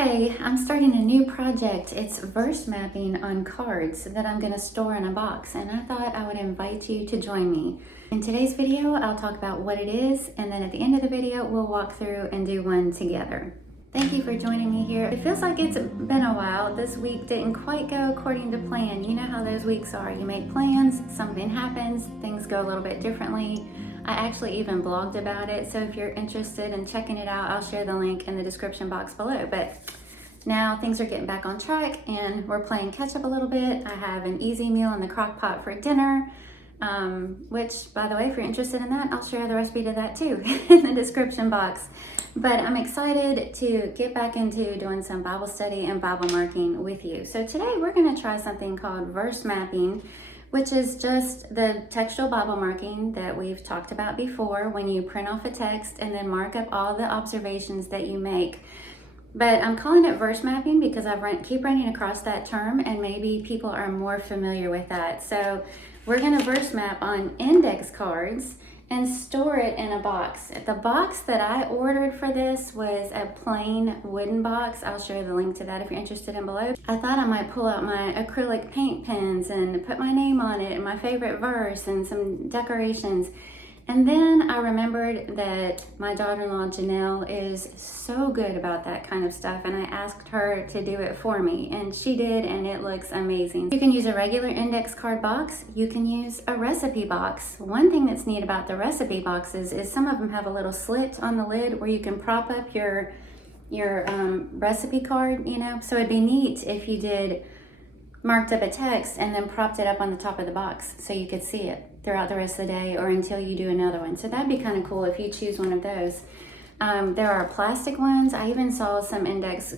Hey, I'm starting a new project. It's verse mapping on cards that I'm going to store in a box, and I thought I would invite you to join me. In today's video, I'll talk about what it is, and then at the end of the video, we'll walk through and do one together. Thank you for joining me here. It feels like it's been a while. This week didn't quite go according to plan. You know how those weeks are. You make plans, something happens, things go a little bit differently. I actually even blogged about it, so if you're interested in checking it out, I'll share the link in the description box below. But now things are getting back on track and we're playing catch up a little bit. I have an easy meal in the crock pot for dinner, which, by the way, if you're interested in that, I'll share the recipe to that too in the description box. But I'm excited to get back into doing some Bible study and Bible marking with you. So today we're going to try something called verse mapping, which is just the textual Bible marking that we've talked about before, when you print off a text and then mark up all the observations that you make. But I'm calling it verse mapping because keep running across that term, and maybe people are more familiar with that. So we're going to verse map on index cards and store it in a box. The box that I ordered for this was a plain wooden box. I'll share the link to that if you're interested in below. I thought I might pull out my acrylic paint pens and put my name on it and my favorite verse and some decorations. And then I remembered that my daughter-in-law Janelle is so good about that kind of stuff, and I asked her to do it for me, and she did, and it looks amazing. You can use a regular index card box. You can use a recipe box. One thing that's neat about the recipe boxes is some of them have a little slit on the lid where you can prop up your recipe card, So it'd be neat if you marked up a text and then propped it up on the top of the box so you could see it throughout the rest of the day or until you do another one. So that'd be kind of cool if you choose one of those. There are plastic ones. I even saw some index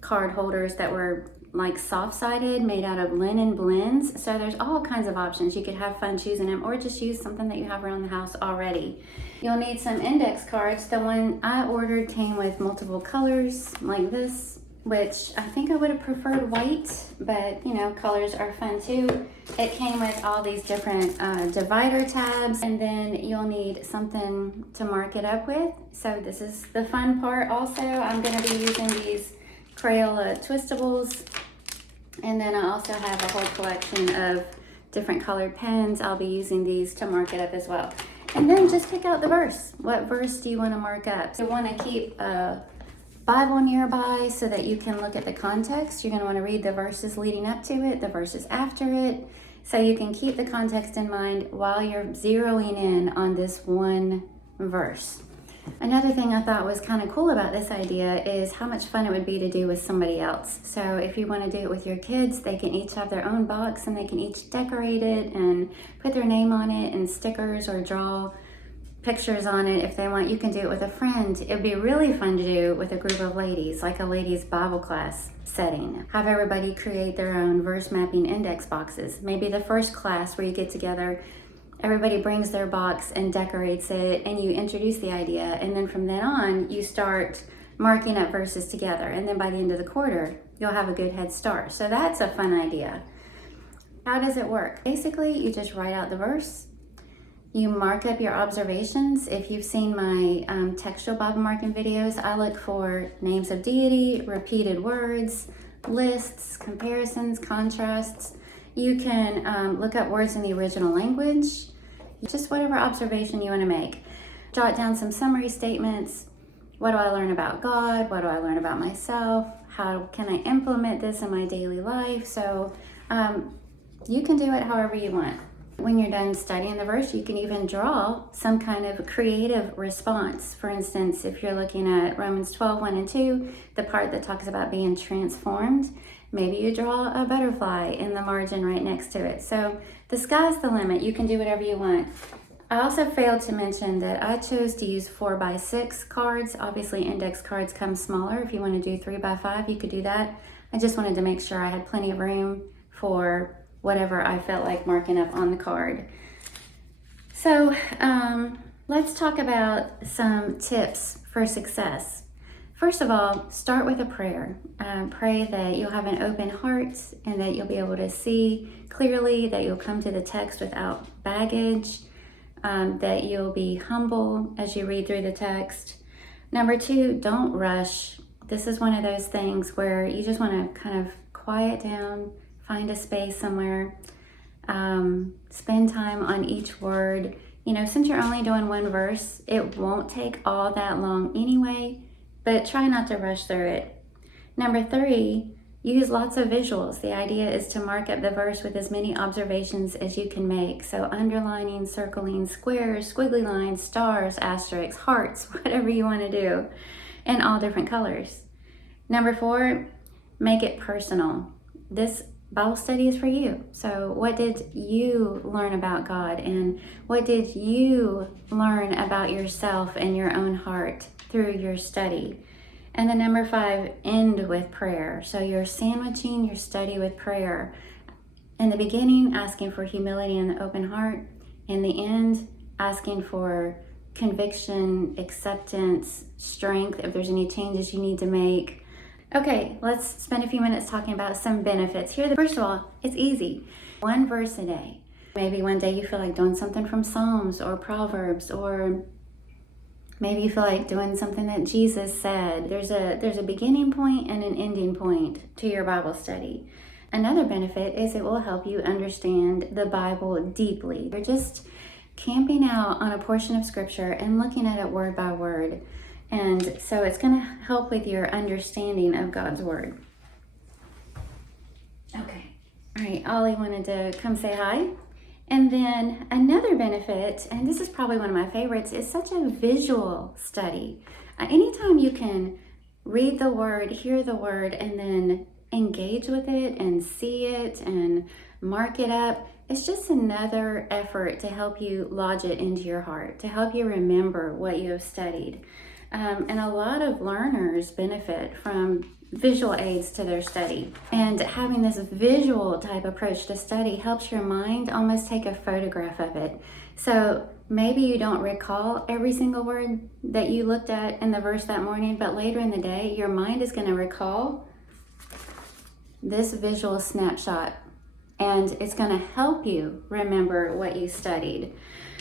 card holders that were like soft-sided, made out of linen blends. So there's all kinds of options. You could have fun choosing them or just use something that you have around the house already. You'll need some index cards. The one I ordered came with multiple colors like this, which I think I would have preferred white, but colors are fun too. It came with all these different divider tabs, and then you'll need something to mark it up with. So this is the fun part also. I'm gonna be using these Crayola Twistables, and then I also have a whole collection of different colored pens. I'll be using these to mark it up as well. And then just pick out the verse. What verse do you wanna mark up? You wanna keep Bible nearby so that you can look at the context. You're going to want to read the verses leading up to it, the verses after it, so you can keep the context in mind while you're zeroing in on this one verse. Another thing I thought was kind of cool about this idea is how much fun it would be to do with somebody else. So if you want to do it with your kids, they can each have their own box and they can each decorate it and put their name on it and stickers or draw pictures on it if they want. You can do it with a friend. It'd be really fun to do with a group of ladies, like a ladies' Bible class setting. Have everybody create their own verse mapping index boxes. Maybe the first class where you get together, everybody brings their box and decorates it, and you introduce the idea, and then from then on, you start marking up verses together, and then by the end of the quarter, you'll have a good head start. So that's a fun idea. How does it work? Basically, you just write out the verse. You mark up your observations. If you've seen my textual Bible marking videos, I look for names of deity, repeated words, lists, comparisons, contrasts. You can look up words in the original language, just whatever observation you want to make. Jot down some summary statements. What do I learn about God? What do I learn about myself? How can I implement this in my daily life? So you can do it however you want. When you're done studying the verse, you can even draw some kind of creative response. For instance, if you're looking at Romans 12:1-2, the part that talks about being transformed, maybe you draw a butterfly in the margin right next to it. So the sky's the limit. You can do whatever you want. I also failed to mention that I chose to use 4x6 cards. Obviously, index cards come smaller. If you want to do 3x5, you could do that. I just wanted to make sure I had plenty of room for whatever I felt like marking up on the card. So let's talk about some tips for success. First of all, start with a prayer. Pray that you'll have an open heart and that you'll be able to see clearly, that you'll come to the text without baggage, that you'll be humble as you read through the text. Number two, don't rush. This is one of those things where you just want to kind of quiet down, find a space somewhere, spend time on each word. You know, since you're only doing one verse, it won't take all that long anyway, but try not to rush through it. Number 3, use lots of visuals. The idea is to mark up the verse with as many observations as you can make. So underlining, circling, squares, squiggly lines, stars, asterisks, hearts, whatever you want to do, in all different colors. Number 4, make it personal. This Bible study is for you. So what did you learn about God, and what did you learn about yourself and your own heart through your study? And then number 5, end with prayer. So you're sandwiching your study with prayer. In the beginning, asking for humility and an open heart. In the end, asking for conviction, acceptance, strength, if there's any changes you need to make. Okay, let's spend a few minutes talking about some benefits. First of all, it's easy. One verse a day. Maybe one day you feel like doing something from Psalms or Proverbs, or maybe you feel like doing something that Jesus said. There's a beginning point and an ending point to your Bible study. Another benefit is it will help you understand the Bible deeply. You're just camping out on a portion of Scripture and looking at it word by word. And so it's going to help with your understanding of God's Word. Okay. All right, Ollie wanted to come say hi. And then another benefit, and this is probably one of my favorites, is such a visual study. Anytime you can read the Word, hear the Word, and then engage with it and see it and mark it up, it's just another effort to help you lodge it into your heart, to help you remember what you have studied. And a lot of learners benefit from visual aids to their study. And having this visual type approach to study helps your mind almost take a photograph of it. So maybe you don't recall every single word that you looked at in the verse that morning, but later in the day, your mind is going to recall this visual snapshot, and it's going to help you remember what you studied.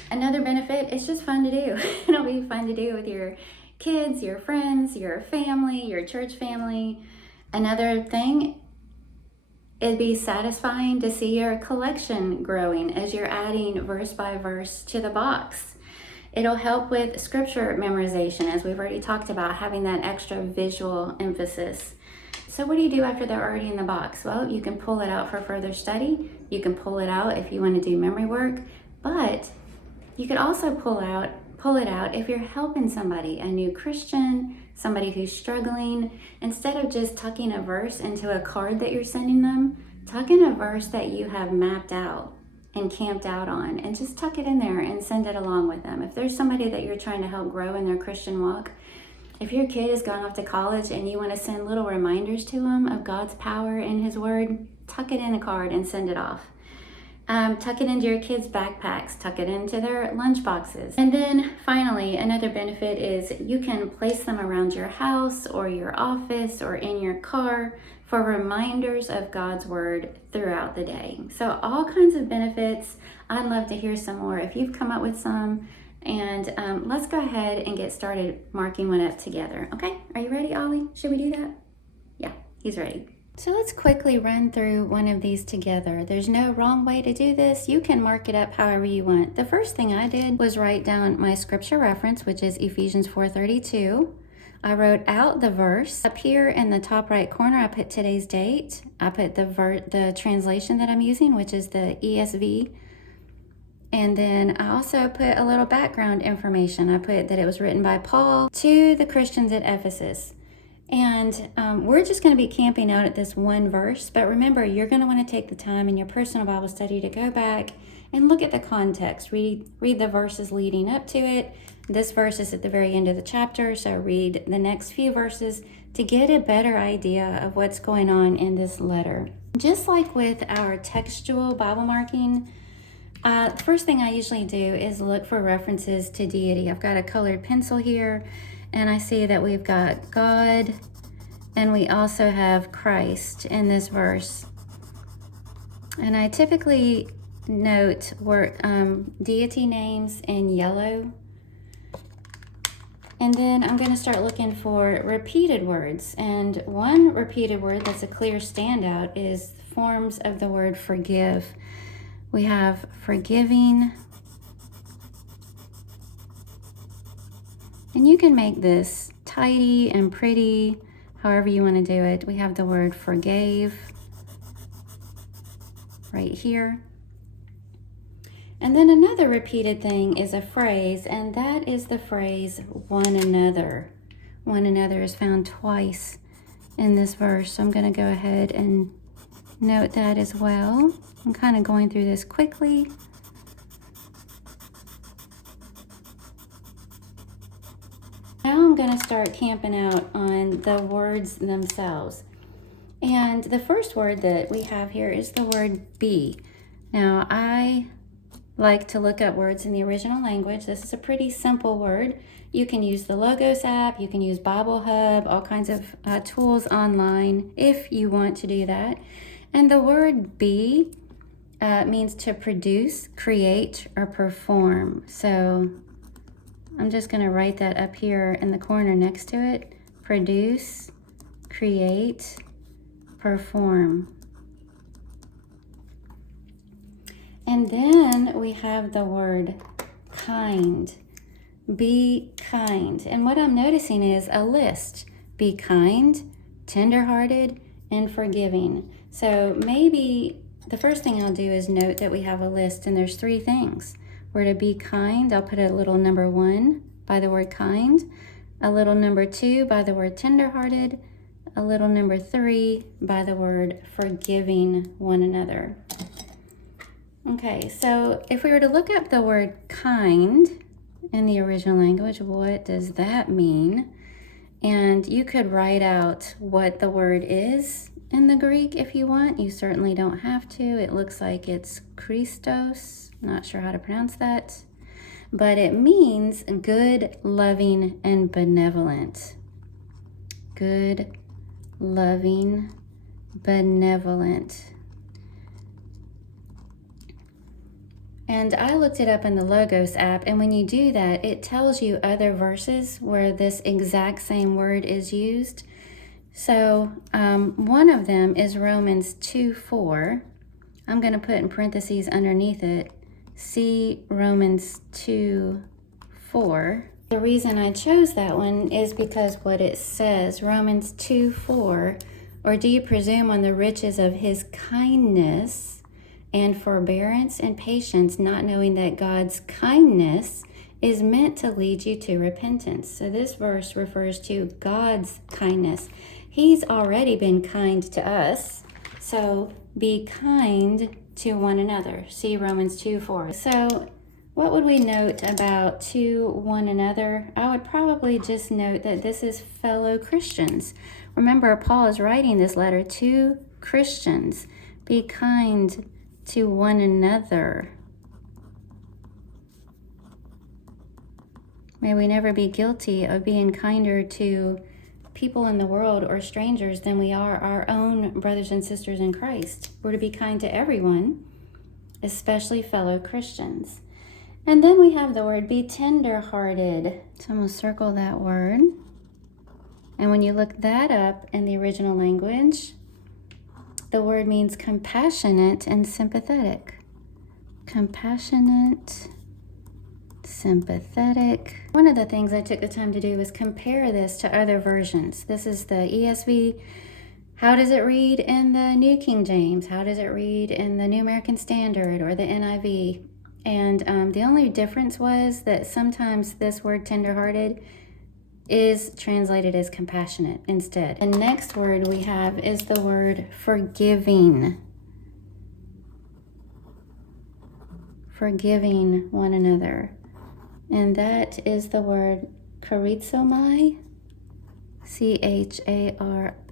Another benefit, it's just fun to do. It'll be fun to do with your kids, your friends, your family, your church family. Another thing, it'd be satisfying to see your collection growing as you're adding verse by verse to the box. It'll help with scripture memorization, as we've already talked about, having that extra visual emphasis. So what do you do after they're already in the box? Well, you can pull it out for further study. You can pull it out if you want to do memory work, but you could also pull it out if you're helping somebody, a new Christian, somebody who's struggling. Instead of just tucking a verse into a card that you're sending them, tuck in a verse that you have mapped out and camped out on, and just tuck it in there and send it along with them. If there's somebody that you're trying to help grow in their Christian walk, if your kid has gone off to college and you want to send little reminders to them of God's power and His Word, tuck it in a card and send it off. Tuck it into your kids' backpacks, tuck it into their lunch boxes. And then finally, another benefit is you can place them around your house or your office or in your car for reminders of God's Word throughout the day. So all kinds of benefits. I'd love to hear some more if you've come up with some. And let's go ahead and get started marking one up together. Okay, are you ready, Ollie? Should we do that? Yeah, he's ready. So let's quickly run through one of these together. There's no wrong way to do this. You can mark it up however you want. The first thing I did was write down my scripture reference, which is Ephesians 4:32. I wrote out the verse. Up here in the top right corner, I put today's date. I put the translation that I'm using, which is the ESV. And then I also put a little background information. I put that it was written by Paul to the Christians at Ephesus. And we're just going to be camping out at this one verse. But remember, you're going to want to take the time in your personal Bible study to go back and look at the context. Read the verses leading up to it. This verse is at the very end of the chapter, so read the next few verses to get a better idea of what's going on in this letter. Just like with our textual Bible marking, the first thing I usually do is look for references to deity. I've got a colored pencil here, and I see that we've got God, and we also have Christ in this verse. And I typically note deity names in yellow. And then I'm going to start looking for repeated words. And one repeated word that's a clear standout is forms of the word forgive. We have forgiving. And you can make this tidy and pretty, however you want to do it. We have the word forgave right here. And then another repeated thing is a phrase, and that is the phrase one another. One another is found twice in this verse, so I'm going to go ahead and note that as well. I'm kind of going through this quickly. Now I'm going to start camping out on the words themselves. And the first word that we have here is the word be. Now, I like to look up words in the original language. This is a pretty simple word. You can use the Logos app, you can use Bible Hub, all kinds of tools online if you want to do that. And the word be means to produce, create, or perform. So I'm just going to write that up here in the corner next to it. Produce, create, perform. And then we have the word kind. Be kind. And what I'm noticing is a list. Be kind, tenderhearted, and forgiving. So maybe the first thing I'll do is note that we have a list and there's 3 things. We're to be kind. I'll put a little number 1 by the word kind, a little number 2 by the word tenderhearted, a little number 3 by the word forgiving one another. Okay, so if we were to look up the word kind in the original language, what does that mean? And you could write out what the word is in the Greek if you want. You certainly don't have to. It looks like it's Christos. Not sure how to pronounce that. But it means good, loving, and benevolent. Good, loving, benevolent. And I looked it up in the Logos app, and when you do that, it tells you other verses where this exact same word is used. So one of them is Romans 2:4. I'm going to put in parentheses underneath it, see Romans 2:4. The reason I chose that one is because what it says, Romans 2:4, or do you presume on the riches of his kindness and forbearance and patience, not knowing that God's kindness is meant to lead you to repentance. So this verse refers to God's kindness. He's already been kind to us, so be kind to one another. See Romans 2:4. So what would we note about to one another? I would probably just note that this is fellow Christians. Remember, Paul is writing this letter to Christians. Be kind to one another. May we never be guilty of being kinder to people in the world or strangers than we are our own brothers and sisters in Christ. We're to be kind to everyone, especially fellow Christians. And then we have the word be tender-hearted. So I'm going to circle that word. And when you look that up in the original language, the word means compassionate and sympathetic. Compassionate, sympathetic. One of the things I took the time to do was compare this to other versions. This is the ESV. How does it read in the New King James? How does it read in the New American Standard or the NIV? And the only difference was that sometimes this word tenderhearted is translated as compassionate instead. The next word we have is the word forgiving. Forgiving one another. And that is the word charizomai. charizomai.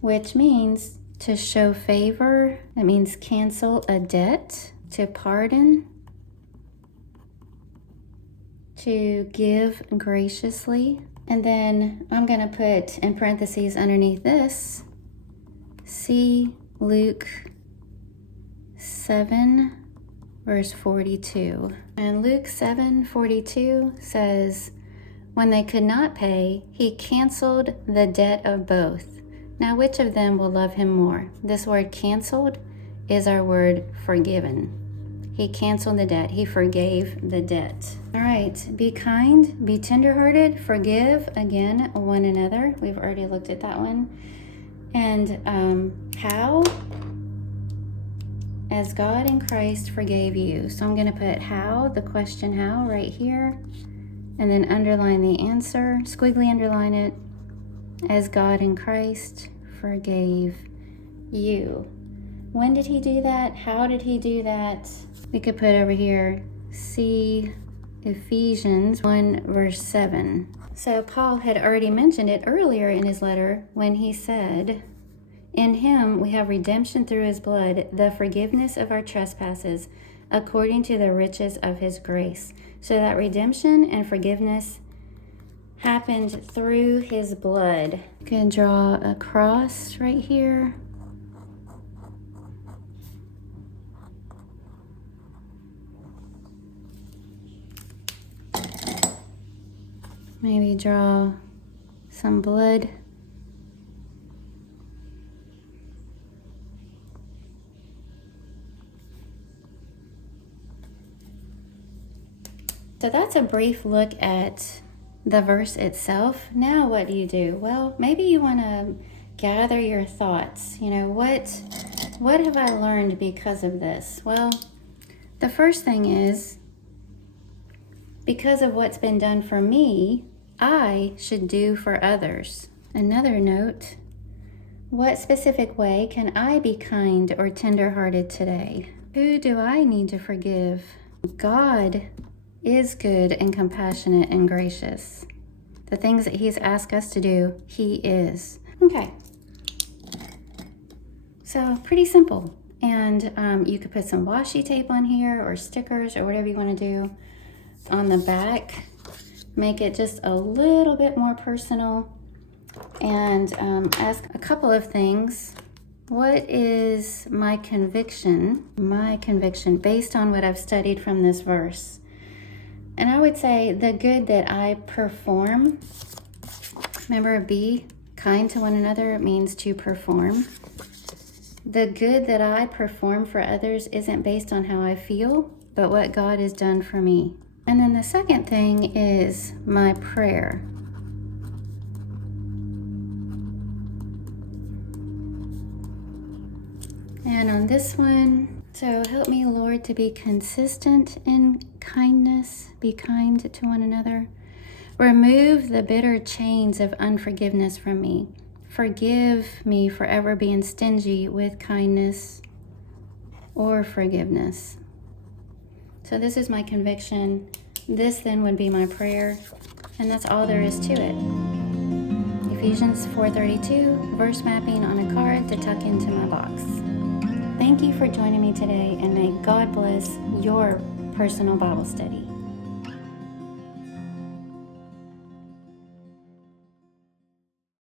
Which means to show favor. That means cancel a debt, to pardon, to give graciously. And then I'm going to put in parentheses underneath this, see Luke 7, verse 42. And Luke 7:42 says, when they could not pay, he canceled the debt of both. Now, which of them will love him more? This word canceled is our word forgiven. He canceled the debt. He forgave the debt. All right, be kind, be tenderhearted, forgive, again, one another. We've already looked at that one. And how? As God in Christ forgave you. So I'm going to put how, the question how, right here. And then underline the answer, squiggly underline it, as God in Christ forgave you. When did he do that? How did he do that? We could put over here, see Ephesians 1 verse 7. So Paul had already mentioned it earlier in his letter when he said, in him we have redemption through his blood, the forgiveness of our trespasses, according to the riches of his grace. So that redemption and forgiveness happened through his blood. You can draw a cross right here. Maybe draw some blood. So that's a brief look at the verse itself. Now what do? Well, maybe you want to gather your thoughts. You know, what have I learned because of this? Well, the first thing is, because of what's been done for me, I should do for others. Another note, what specific way can I be kind or tenderhearted today? Who do I need to forgive? God is good and compassionate and gracious. The things that he's asked us to do, he is. Okay. So pretty simple. And you could put some washi tape on here or stickers or whatever you want to do on the back. Make it just a little bit more personal. And ask a couple of things. What is my conviction? My conviction based on what I've studied from this verse. And I would say the good that I perform, remember, be kind to one another means to perform. The good that I perform for others isn't based on how I feel, but what God has done for me. And then the second thing is my prayer. And on this one, so help me, Lord, to be consistent in kindness, be kind to one another. Remove the bitter chains of unforgiveness from me. Forgive me for ever being stingy with kindness or forgiveness. So this is my conviction. This then would be my prayer. And that's all there is to it. Ephesians 4:32, verse mapping on a card to tuck into my box. Thank you for joining me today, and may God bless your personal Bible study.